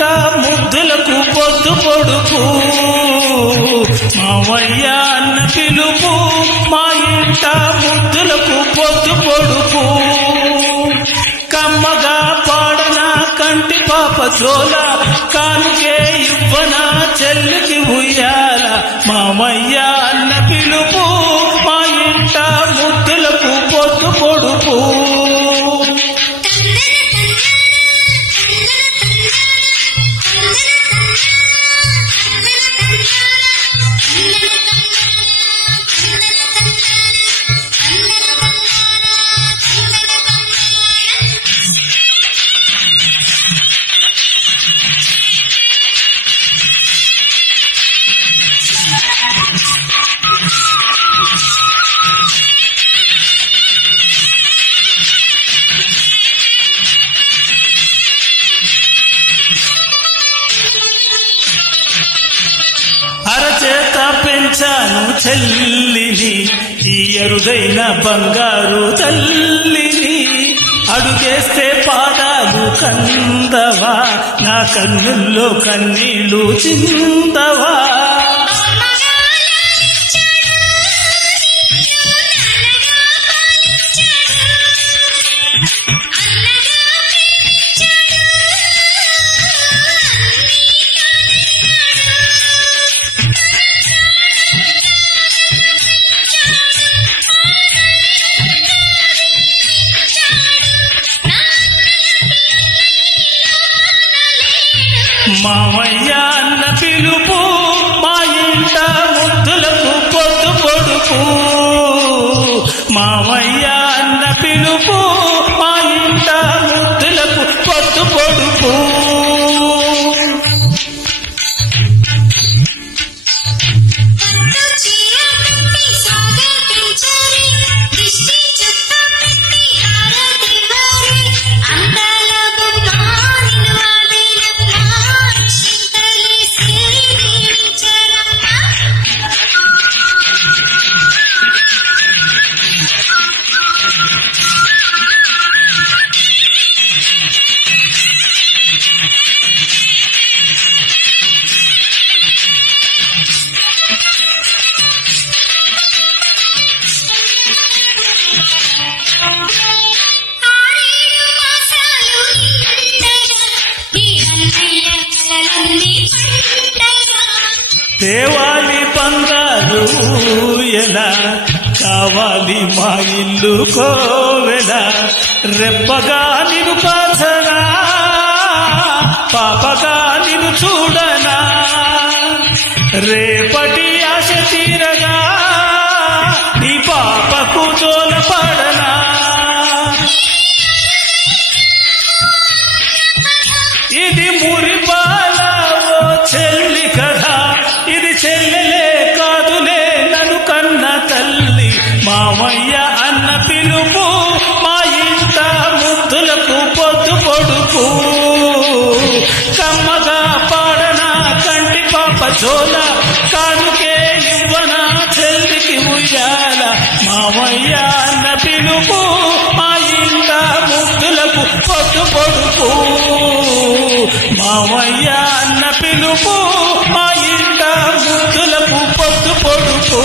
ఇంట ముద్దులకు పొద్దు పొడుపు మావయ్య అన్న పిలుపు మా ఇంట ముద్దులకు పొద్దు పొడుపు కమ్మగా పాడన కంటి పాప జోల కానుకే ఇవ్వన చెల్లికి ఉయ్యాల మావయ్య అన్న పిలుపు మా ఇంట ముద్దులకు పొద్దు పొడుపు అరచేత పెంచాను చెల్లిని ఈ అరుదైన బంగారు తల్లిని అడుగేస్తే పాదాలు కందవా నా కన్నుల్లో కన్నీళ్లు చిందవా మావయ్య అన్న పిలుపు మా ఇంట ముద్దులకు పొద్దు పొడుపు మావయ్య అన్న పిలుపు మా ఇంట ముద్దులకు పొద్దు పొడుపు దేవాలి బంగారు ఎలా కావాలి మా ఇల్లు కోవెల రెప్పగా నిన్ను పాచనా పాపగా నిన్ను చూడనా రేపటి ఆశ తీరగా ఈ పాపకు జోల పడనా ఇది మురిపాల ఓ చెల్లి కదా ఇది చెల్లెలే కాదులే నన్ను కన్న తల్లి మావయ్య అన్న పిలుపు మా ఇంట ముద్దులకు పొద్దు పొడుపు కమ్మగా పాడన కంటి పాప జోల కానుకే ఇవ్వన చెల్లికి ఉయ్యాల మావయ్య అన్న పిలుపు మా ఇంట ముద్దులకు పొద్దు పొడుపు మావయ్య అన్న పిలుపు మా ఇంట ముద్దులకు పొద్దు పొడుపు